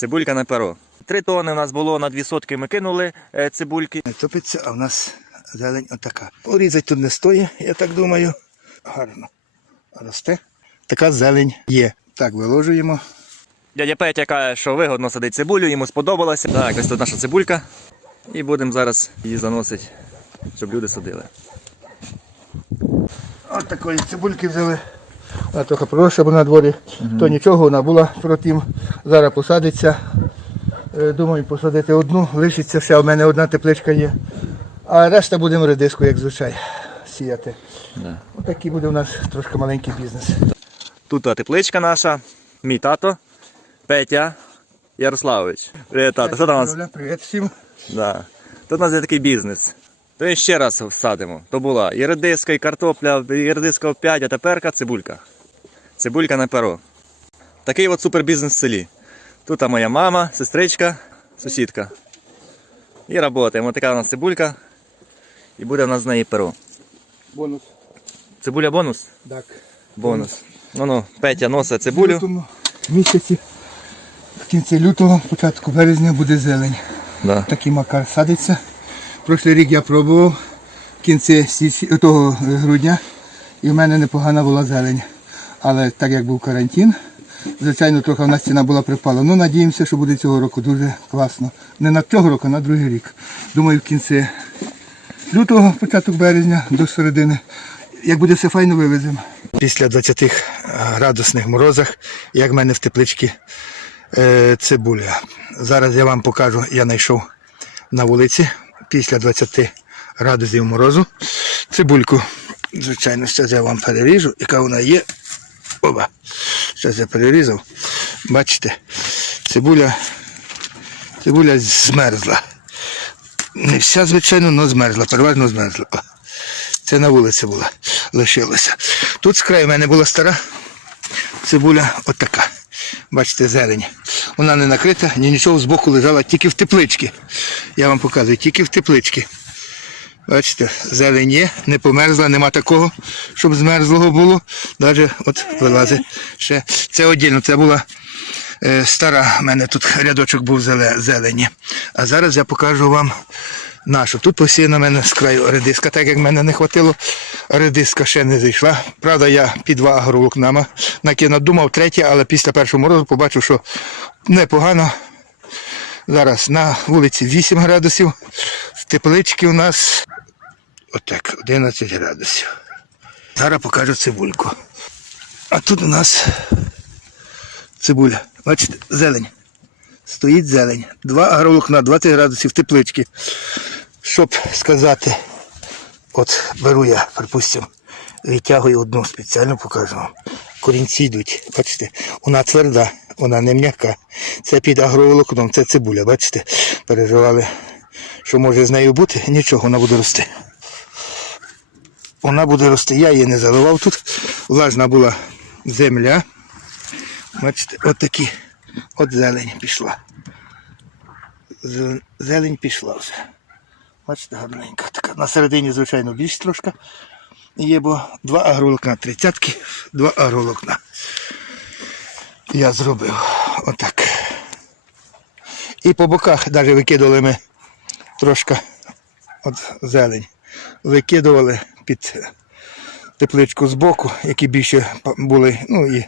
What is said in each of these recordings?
Цибулька на перо. Три тони у нас було на дві сотки. Ми кинули е, цибульки. Не топиться, а в нас зелень отака. Урізать тут не стоїть, я так думаю. Гарно. Росте. Така зелень є. Так, виложуємо. Дядя Петя каже, що вигодно садить цибулю, йому сподобалося. Так, ось тут наша цибулька. І будемо зараз її заносити, щоб люди садили. От такої цибульки взяли. Вона трохи проросла, бо на дворі. То нічого, вона була протім. Зараз посадиться. Е, Думаю, посадити одну, лишиться ще, у мене одна тепличка є. А решта будемо редиску, як звичай, сіяти. Да. Отакий буде у нас трошки маленький бізнес. Тут тепличка наша, мій тато, Петя Ярославович. Привіт, тато. Що там у нас? Привіт всім. Да. Тут у нас є такий бізнес. То ще раз садимо. То була і редиска, і картопля, і редиска в 5, а теперка цибулька. Цибулька на перо. Такий от супербізнес в селі. Тут моя мама, сестричка, сусідка. І працюємо. Така у нас цибулька. І буде у нас з неї перо. Бонус. Цибуля бонус? Так. Бонус. Ну ну, Петя носить В цибулю. лютому місяці, в кінці лютого, початку березня буде зелень. Да. Такий макар садиться. Прошлий рік я пробував в кінці січ... того е, грудня і в мене непогана була зелень. Але так як був карантин, звичайно, трохи в нас ціна була припала. Ну, надіємося, що буде цього року дуже класно. Не на цього року, а на другий рік. Думаю, в кінці лютого, початок березня до середини. Як буде все файно, вивеземо. Після 20 градусних морозах, як в мене в тепличці е, цибуля. Зараз я вам покажу, я знайшов на вулиці після 20 градусів морозу цибульку. Звичайно, зараз я вам переріжу, яка вона є. Оба. Зараз я перерізав. Бачите, цибуля, цибуля змерзла. Не вся, звичайно, але змерзла, переважно змерзла. Це на вулиці була, лишилося. Тут з краю в мене була стара цибуля отака. Бачите, зелень. Вона не накрита, ні нічого збоку лежала, тільки в тепличці. Я вам показую, тільки в тепличці. Бачите, зелень є, не померзла, нема такого, щоб змерзлого було. Навіть от вилазить ще. Це отдільно, це була е, стара, в мене тут рядочок був зелені. А зараз я покажу вам нашу. Тут посіяна в мене з краю редиска, так як в мене не хватило, редиска ще не зайшла. Правда, я під два агроволокнама накинув, думав третє, але після першого морозу побачив, що непогано. Зараз на вулиці 8 градусів, в тепличці у нас отак, 11 градусів. Зараз покажу цибульку. А тут у нас цибуля. Бачите, зелень. Стоїть зелень. Два агроволокна, 20 градусів теплички. Щоб сказати, от беру я, припустимо, витягую одну спеціально покажу вам. Корінці йдуть, бачите, вона тверда, вона не м'яка. Це під агроволокном, це цибуля, бачите, переживали, що може з нею бути, нічого, вона буде рости. Вона буде рости. Я її не заливав тут. Влажна була земля. Бачите, от такі. От зелень пішла. Зелень- пішла вже. Бачите, гарненька. Така. На середині, звичайно, більш трошки є, бо два агролокна, тридцятки, два агролокна. Я зробив отак. І по боках навіть викидували ми трошки от зелень. Викидували під тепличку збоку, які більше були, ну і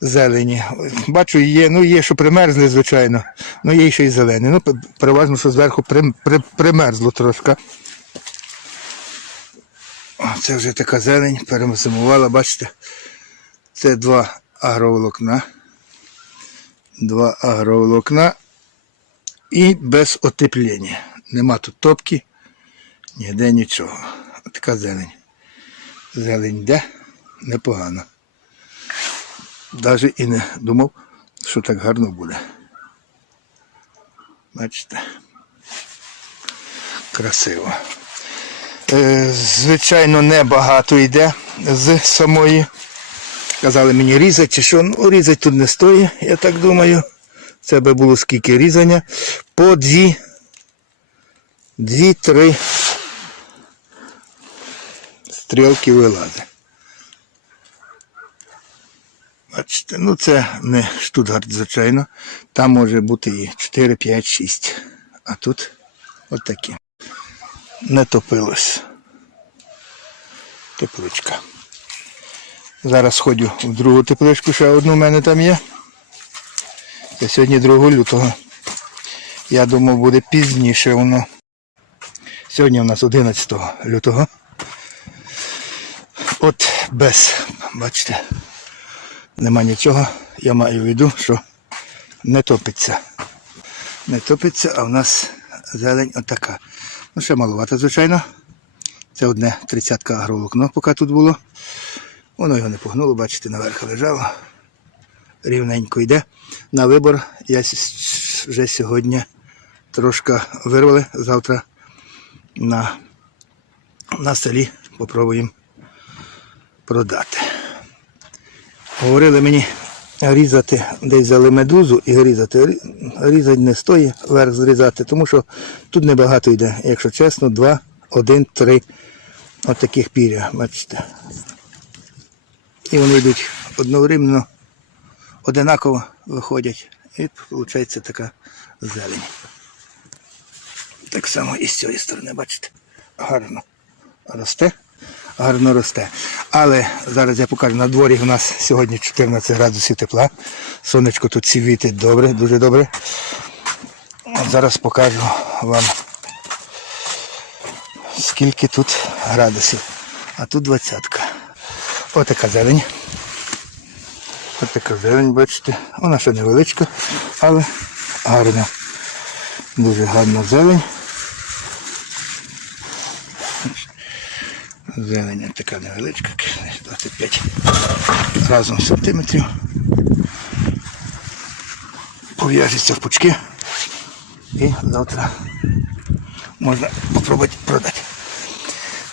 зелені. Бачу, є, ну є, що примерзли, звичайно, ну є ще й зелені. Ну, переважно, що зверху при, при, примерзло трошки. Це вже така зелень, перезимувала, бачите. Це два агроволокна. Два агроволокна. І без отеплення. Нема тут топки, ніде нічого. Така зелень. Зелень йде непогано. Навіть і не думав, що так гарно буде. Бачите. Красиво. Е, звичайно, небагато йде з самої. Казали мені різати чи що. Ну, різати тут не стоїть, я так думаю. Це би було скільки різання. По дві, дві-три стрілки вилазить. Бачите, ну це не Штутгарт, звичайно. Там може бути і 4, 5, 6. А тут отакі. Не топилось. Тепличка. Зараз сходю в другу тепличку, ще одну в мене там є. Це сьогодні 2 лютого. Я думав, буде пізніше воно. Сьогодні у нас 11 лютого. От без, бачите, нема нічого. Я маю в виду, що не топиться. Не топиться, а в нас зелень отака. Ну, ще маловато, звичайно. Це одне тридцятка агроволокно, поки тут було. Воно його не погнуло, бачите, наверх лежало. Рівненько йде. На вибор я вже сьогодні трошки вирвали. Завтра на, на селі попробуємо продати. Говорили мені різати, десь взяли медузу і різати. Рі- Різати не стоїть, верх зрізати, тому що тут небагато йде, якщо чесно, два, один, три от таких піря, бачите. І вони йдуть одновременно, одинаково виходять. І виходить така зелень. Так само і з цієї сторони, бачите, гарно росте, гарно росте. Але зараз я покажу, на дворі у нас сьогодні 14 градусів тепла. Сонечко тут світить добре, дуже добре. Зараз покажу вам, скільки тут градусів. А тут двадцятка. Отака зелень. Отака зелень, бачите. Вона ще невеличка, але гарна. Дуже гарна зелень. Зелень така невеличка, 25 разом сантиметрів. Пов'яжеться в пучки. І завтра можна спробувати продати.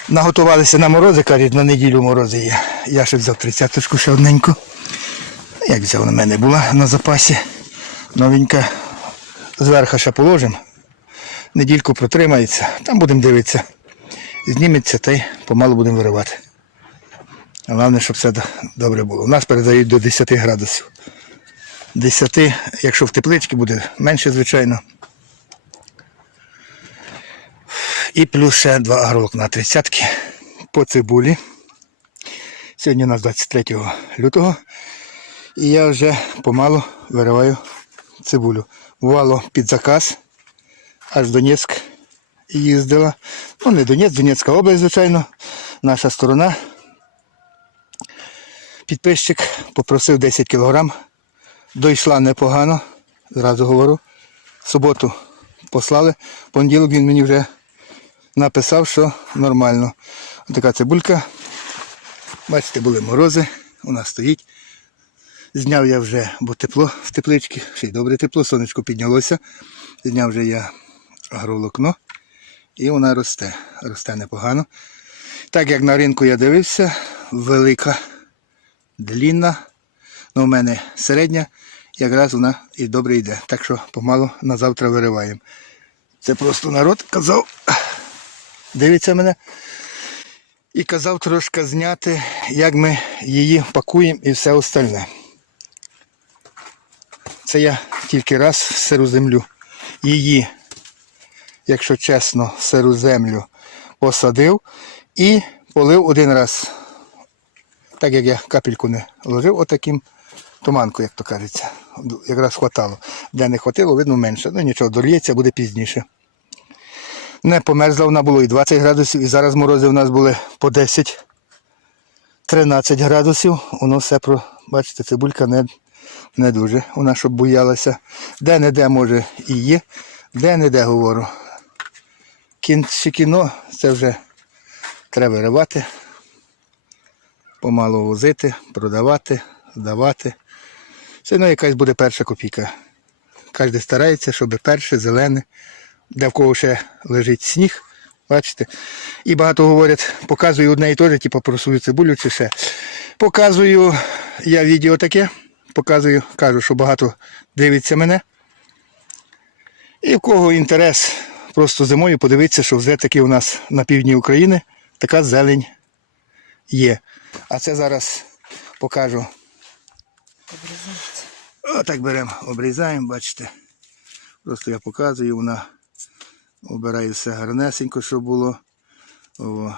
Наготувалися на морози, кажуть, на неділю морози є. Я ще взяв тридцяточку ще одненьку. Як взяв на мене була на запасі. Новенька. Зверху ще положимо. Недільку протримається, там будемо дивитися. Зніметься та й помалу будемо виривати. Головне, щоб все добре було. У нас передають до 10 градусів. 10, якщо в тепличці буде менше, звичайно. І плюс ще два агроволокна 30 по цибулі. Сьогодні у нас 23 лютого. І я вже помалу вириваю цибулю. Бувало під заказ, аж Донецьк їздила. Ну, не Донецьк, Донецька область, звичайно, наша сторона. Підписчик попросив 10 кілограм. Дійшла непогано, зразу говорю. Суботу послали. Понеділок він мені вже написав, що нормально. Така цибулька. Бачите, були морози, у нас стоїть. Зняв я вже, бо тепло в тепличці, ще й добре тепло, сонечко піднялося. Зняв вже я агроволокно і вона росте. Росте непогано. Так як на ринку я дивився, велика, длінна, ну у мене середня, якраз вона і добре йде. Так що помалу на завтра вириваємо. Це просто народ казав, дивиться мене. І казав трошки зняти, як ми її пакуємо і все остальне. Це я тільки раз сиру землю. Її, якщо чесно, сиру землю посадив і полив один раз. Так як я капельку не ложив, отаким туманку, як то кажеться. Якраз хватало. Де не хватило, видно менше. Ну нічого, дольється, буде пізніше. Не померзла вона було і 20 градусів, і зараз морози в нас були по 10. 13 градусів, воно все про, бачите, цибулька не, не дуже, вона щоб боялася. Де-не-де може і є, де-не-де говорю. Кінці кіно це вже треба виривати, помало возити, продавати, здавати. Це ну, якась буде перша копійка. Кожен старається, щоб перше, зелене, де в кого ще лежить сніг. Бачите? І багато говорять, показую одне і те ж, типу про свою цибулю чи ще. Показую я відео таке, показую, кажу, що багато дивиться мене. І в кого інтерес просто зимою подивитися, що вже таки у нас на півдні України така зелень є. А це зараз покажу. Отак беремо, обрізаємо, бачите. Просто я показую, вона обирає все гарнесенько, що було. О,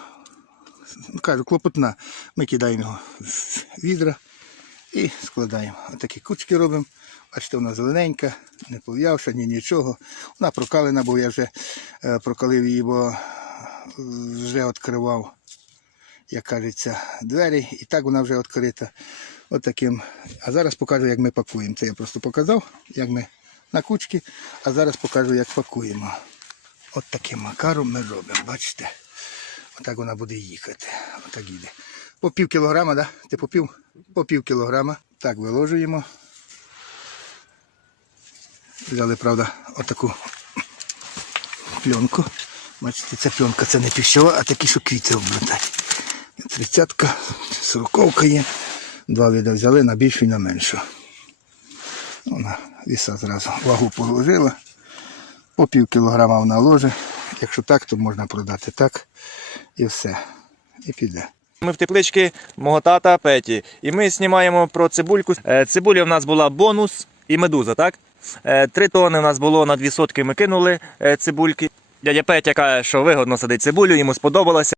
ну, кажу, клопотна. Ми кидаємо його з відра і складаємо. Отакі кучки робимо. Бачите, вона зелененька, не пов'явша, ні нічого. Вона прокалена, бо я вже е, прокалив її, бо е, вже відкривав, як кажеться, двері. І так вона вже відкрита. От таким. А зараз покажу, як ми пакуємо. Це я просто показав, як ми на кучки, а зараз покажу, як пакуємо. От таким макаром ми робимо, бачите? Отак вона буде їхати. Отак їде. По пів кілограма, да? Ти по пів? По пів кілограма. Так, виложуємо. Взяли, правда, отаку пленку. Бачите, ця пленка це не піщова, а такі, що квіти облетать. Тридцятка, сороковка є. Два види взяли на більшу і на меншу. Вона віса зразу вагу положила. По пів кілограма вона ложе. Якщо так, то можна продати так. І все. І піде. Ми в тепличці мого тата Петі, і ми знімаємо про цибульку. Е, Цибуля в нас була бонус і медуза, так? Е, Три тони в нас було на дві сотки. Ми кинули е, цибульки. Дядя Петя каже, що вигодно садить цибулю, йому сподобалося.